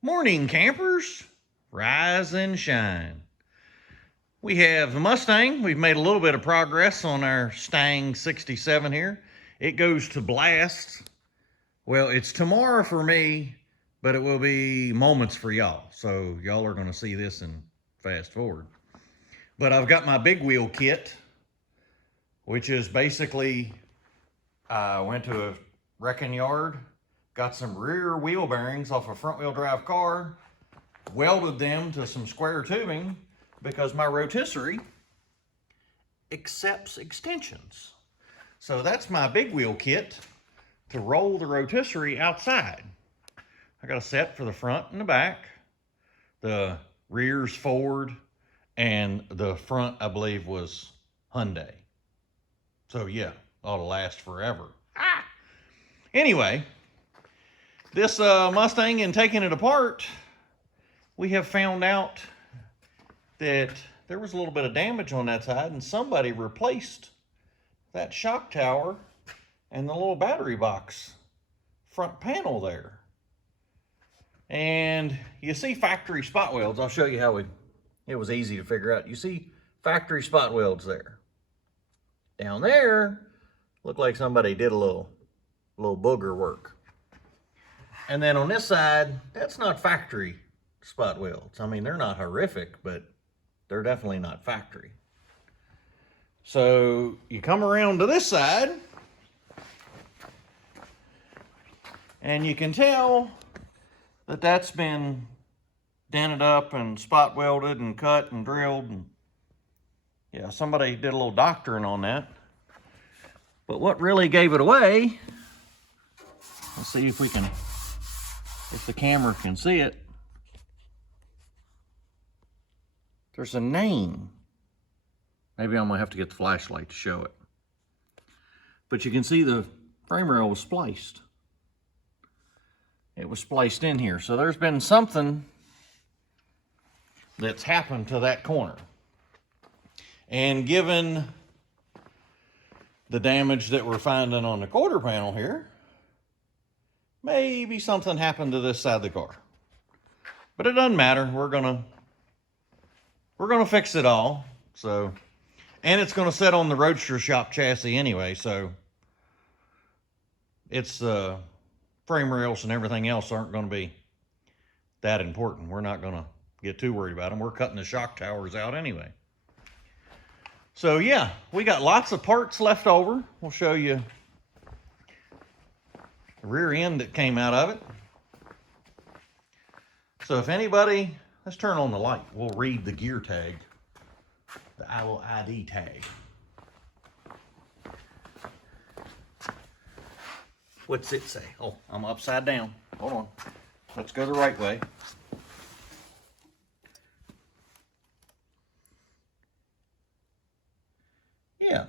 Morning, campers. Rise and shine. We have the Mustang. We've made a little bit of progress on our Stang 67 here. It goes to blast. Well, it's tomorrow for me, but it will be moments for y'all. So y'all are going to see this and fast forward. But I've got my big wheel kit, which is basically, I went to a wrecking yard, got some rear wheel bearings off a front wheel drive car, welded them to some square tubing because my rotisserie accepts extensions. So that's my big wheel kit to roll the rotisserie outside. I got a set for the front and the back. The rear's Ford and the front, I believe, was Hyundai. So yeah, ought to last forever. Anyway, this Mustang, in taking it apart, we have found out that there was a little bit of damage on that side, and somebody replaced that shock tower and the little battery box front panel there. And you see factory spot welds. I'll show you how it was easy to figure out. You see factory spot welds there. Down there, looked like somebody did a little booger work. And then on this side, that's not factory spot welds. I mean, they're not horrific, but they're definitely not factory. So you come around to this side, and you can tell that that's been dented up and spot welded and cut and drilled. And yeah, somebody did a little doctoring on that. But what really gave it away, let's see if the camera can see it. There's a name. Maybe I'm gonna have to get the flashlight to show it. But you can see the frame rail was spliced. It was spliced in here. So there's been something that's happened to that corner. And given the damage that we're finding on the quarter panel here, maybe something happened to this side of the car. But it doesn't matter. We're gonna fix it all. So, and it's gonna sit on the Roadster shop chassis anyway, so it's frame rails and everything else aren't gonna be that important. We're not gonna get too worried about them. We're cutting the shock towers out anyway. So yeah, we got lots of parts left over. We'll show you the rear end that came out of it. So if anybody, let's turn on the light. We'll read the gear tag, the little ID tag. What's it say? Oh, I'm upside down. Hold on. Let's go the right way. Yeah.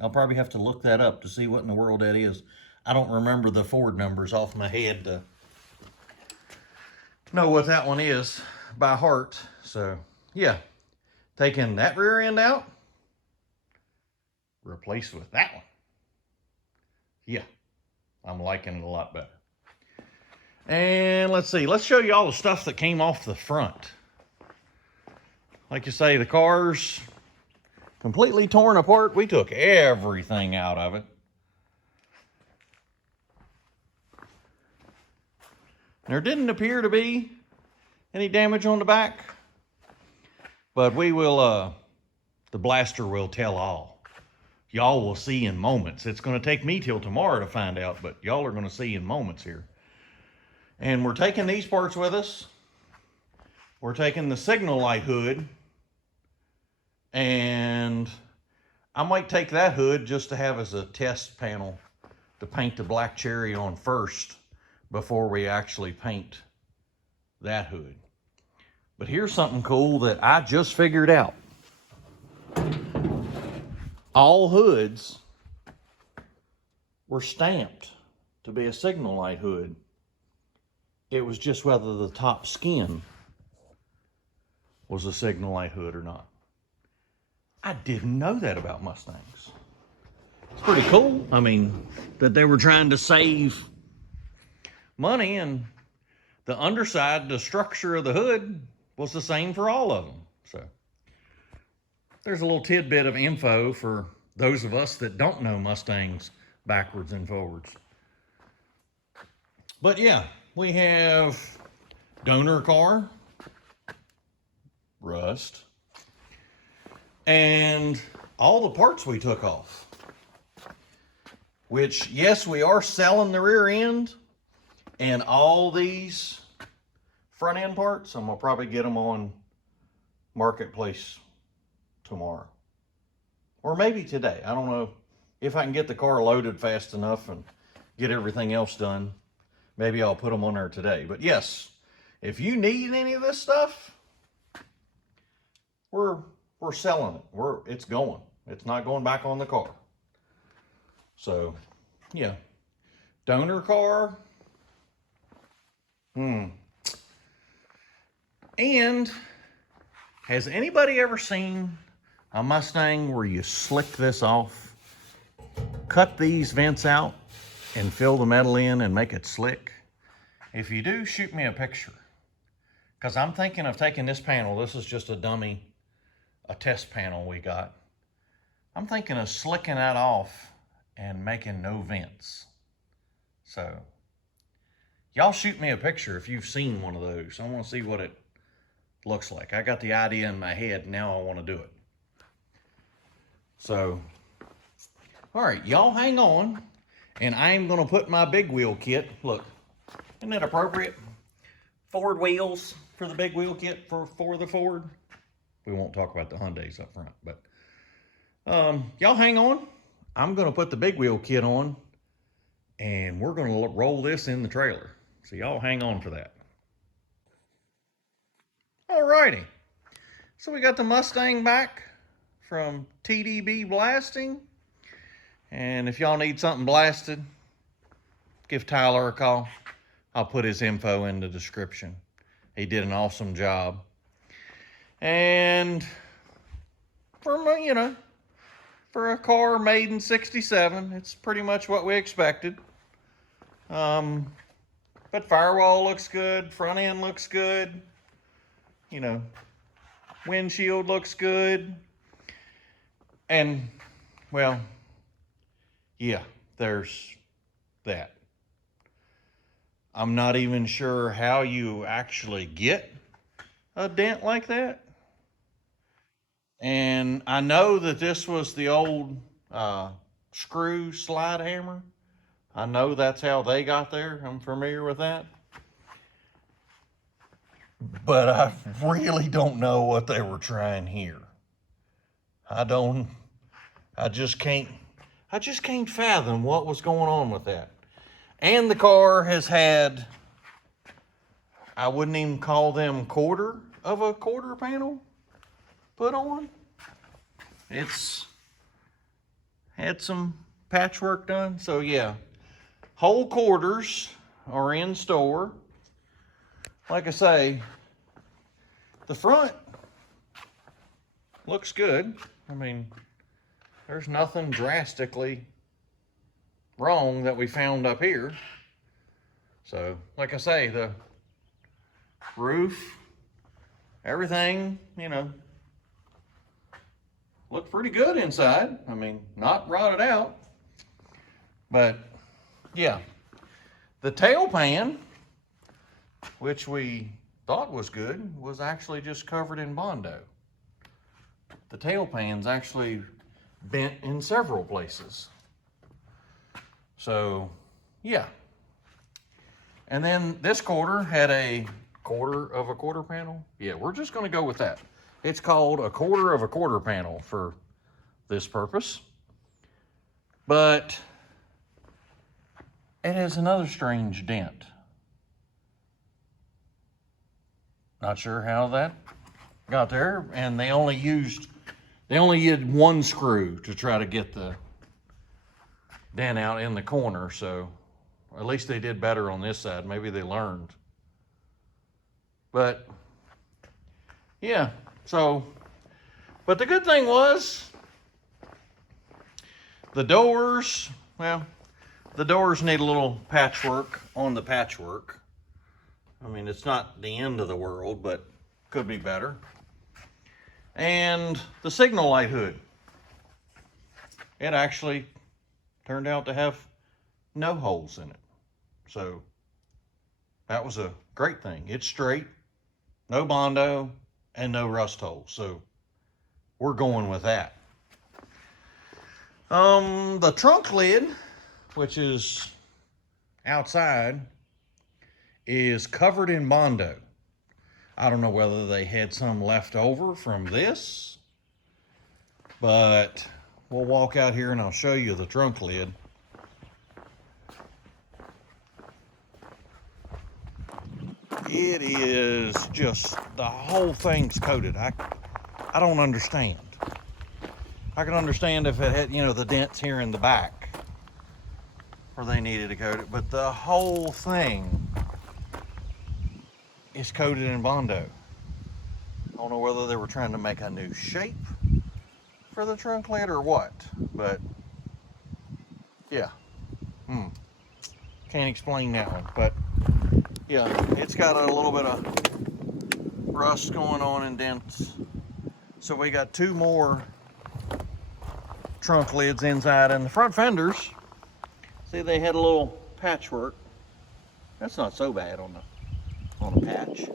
I'll probably have to look that up to see what in the world that is. I don't remember the Ford numbers off my head to know what that one is by heart. So, yeah. Taking that rear end out, replaced with that one. Yeah. I'm liking it a lot better. And let's see. Let's show you all the stuff that came off the front. Like you say, the car's completely torn apart. We took everything out of it. There didn't appear to be any damage on the back, but we will, the blaster will tell all. Y'all will see in moments. It's going to take me till tomorrow to find out, but y'all are going to see in moments here. And we're taking these parts with us. We're taking the signal light hood, and I might take that hood just to have as a test panel to paint the black cherry on first before we actually paint that hood. But here's something cool that I just figured out. All hoods were stamped to be a signal light hood. It was just whether the top skin was a signal light hood or not. I didn't know that about Mustangs. It's pretty cool. I mean, that they were trying to save money, and the underside, the structure of the hood was the same for all of them. So there's a little tidbit of info for those of us that don't know Mustangs backwards and forwards. But yeah, we have donor car, rust, and all the parts we took off. Which, yes, we are selling the rear end and all these front end parts. I'm gonna probably get them on Marketplace tomorrow. Or maybe today. I don't know if I can get the car loaded fast enough and get everything else done. Maybe I'll put them on there today. But yes, if you need any of this stuff, we're selling it. It's going. It's not going back on the car. So, yeah. Donor car. And has anybody ever seen a Mustang where you slick this off, cut these vents out, and fill the metal in and make it slick? If you do, shoot me a picture. Because I'm thinking of taking this panel. This is just a dummy, a test panel we got. I'm thinking of slicking that off and making no vents. So, y'all shoot me a picture if you've seen one of those. I want to see what it looks like. I got the idea in my head, now I want to do it. So, all right, y'all hang on, and I am going to put my big wheel kit. Look, isn't that appropriate? Ford wheels for the big wheel kit for the Ford. We won't talk about the Hyundais up front, but y'all hang on. I'm going to put the big wheel kit on, and we're going to roll this in the trailer. So y'all hang on for that. Alrighty. So we got the Mustang back from TDB Blasting. And if y'all need something blasted, give Tyler a call. I'll put his info in the description. He did an awesome job. And for, you know, for a car made in '67, it's pretty much what we expected. But firewall looks good, front end looks good, you know, windshield looks good. And, well, yeah, there's that. I'm not even sure how you actually get a dent like that. And I know that this was the old screw slide hammer. I know that's how they got there. I'm familiar with that. But I really don't know what they were trying here. I just can't fathom what was going on with that. And the car has had, I wouldn't even call them quarter panel put on. It's had some patchwork done. So yeah, whole quarters are in store. Like I say, the front looks good. I mean, there's nothing drastically wrong that we found up here. So, like I say, the roof, everything, you know, looked pretty good inside. I mean, not rotted out. But, yeah. The tail pan, which we thought was good, was actually just covered in Bondo. The tail pan's actually bent in several places. So, yeah. And then this quarter had a quarter of a quarter panel. Yeah, we're just going to go with that. It's called a quarter of a quarter panel for this purpose. But it has another strange dent. Not sure how that got there. And they only used one screw to try to get the dent out in the corner. So at least they did better on this side. Maybe they learned. But yeah, so, but the good thing was the doors, well, the doors need a little patchwork on the patchwork. I mean, it's not the end of the world, but could be better. And the signal light hood. It actually turned out to have no holes in it. So that was a great thing. It's straight, no Bondo, and no rust holes. So we're going with that. The trunk lid, which is outside, is covered in Bondo. I don't know whether they had some left over from this, but we'll walk out here and I'll show you the trunk lid. It is just, the whole thing's coated. I don't understand. I can understand if it had, you know, the dents here in the back where they needed to coat it, but the whole thing is coated in Bondo. I don't know whether they were trying to make a new shape for the trunk lid or what, but yeah. Can't explain that one, but yeah, it's got a little bit of rust going on and dents. So we got two more trunk lids inside, and the front fenders, see, they had a little patchwork. That's not so bad on the patch,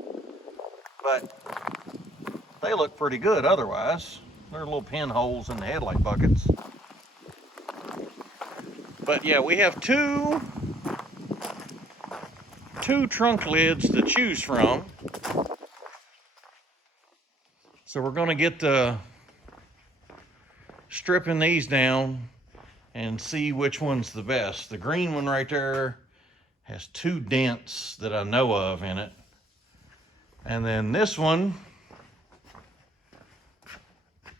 but they look pretty good otherwise. There are little pinholes in the headlight buckets. But yeah, we have two trunk lids to choose from. So we're going to get to stripping these down and see which one's the best. The green one right there has two dents that I know of in it. And then this one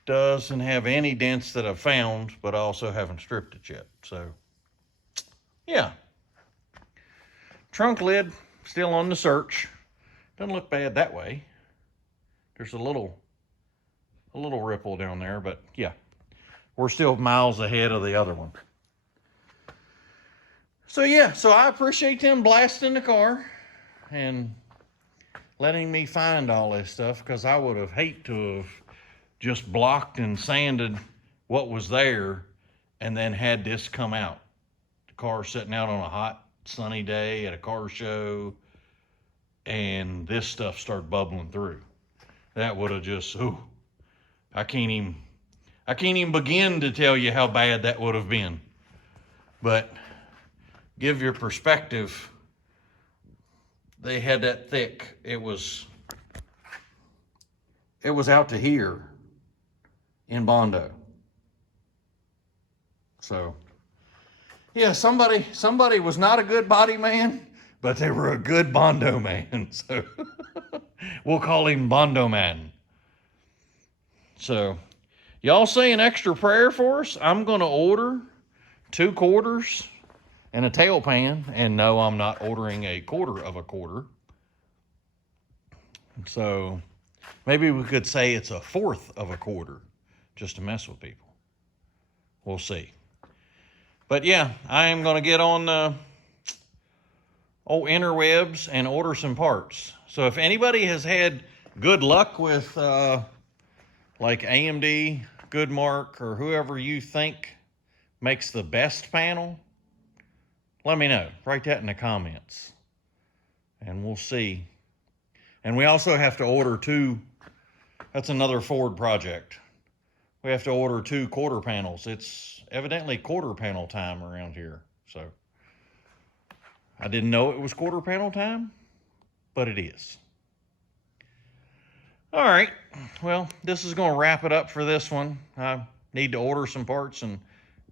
doesn't have any dents that I've found, but I also haven't stripped it yet. So yeah. Trunk lid, still on the search. Doesn't look bad that way. There's a little ripple down there, but yeah, we're still miles ahead of the other one. So yeah, so I appreciate them blasting the car and letting me find all this stuff, because I would have hated to have just blocked and sanded what was there and then had this come out. The car sitting out on a hot sunny day at a car show and this stuff started bubbling through. That would have just, I can't even begin to tell you how bad that would have been. But give your perspective, they had that thick. It was out to here in Bondo. So yeah, somebody was not a good body man, but they were a good Bondo man. So we'll call him Bondoman. So y'all say an extra prayer for us. I'm going to order 2 quarters and a tail pan. And no, I'm not ordering a quarter of a quarter. So maybe we could say it's a 1/4 of a quarter just to mess with people. We'll see. But yeah, I am going to get on the old interwebs and order some parts. So if anybody has had good luck with like AMD, Goodmark, or whoever you think makes the best panel, let me know. Write that in the comments and we'll see. And we also have to order 2, that's another Ford project. We have to order 2 quarter panels. It's evidently quarter panel time around here. So I didn't know it was quarter panel time, but it is. All right, well, this is going to wrap it up for this one. I need to order some parts and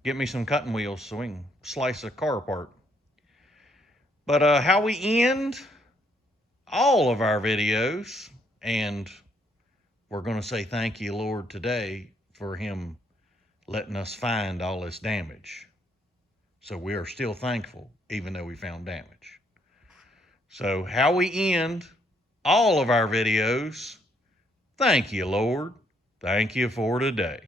get me some cutting wheels so we can slice a car apart. But how we end all of our videos, and we're going to say thank you, Lord, today for him letting us find all this damage. So we are still thankful, even though we found damage. So how we end all of our videos, thank you, Lord. Thank you for today.